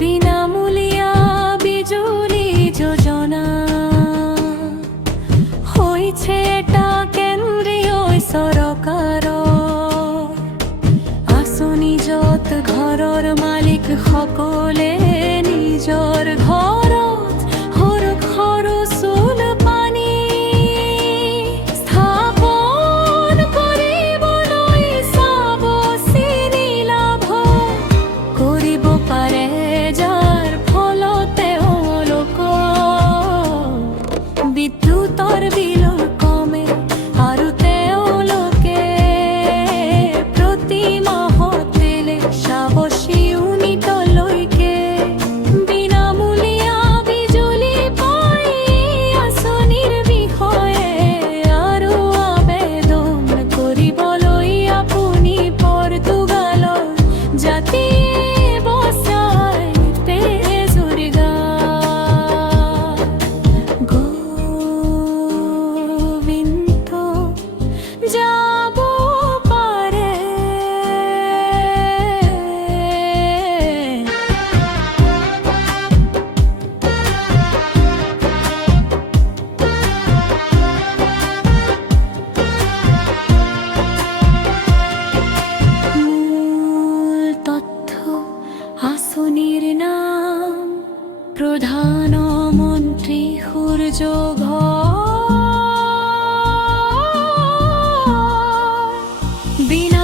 বিনামূলীয়া বিজুলি যোজনা হইছে এটা কেন্দ্রীয় সরকার আঁচনি যত ঘৰৰ মালিক সকলে নিজৰ ঘৰত সৰু সৰু চুল পানী স্থাপন কৰিবলৈ চাব চিনি লাভ কৰিব পাৰে যাৰ ফলতে বিদ্যুতৰ বিল কমে আৰু তেওঁলোকে প্ৰতি মাহতে চাব ইউনিটলৈকে বিনামূলীয়া বিজুলি পাই আঁচনিৰ বিষয়ে আৰু আবেদন কৰিবলৈ আপুনি পৰ্তুগালৰ জাতি যাব পাৰে মূল তথ্য আঁচনিৰ নাম প্ৰধানমন্ত্ৰী সূৰ্য ঘৰ বিনা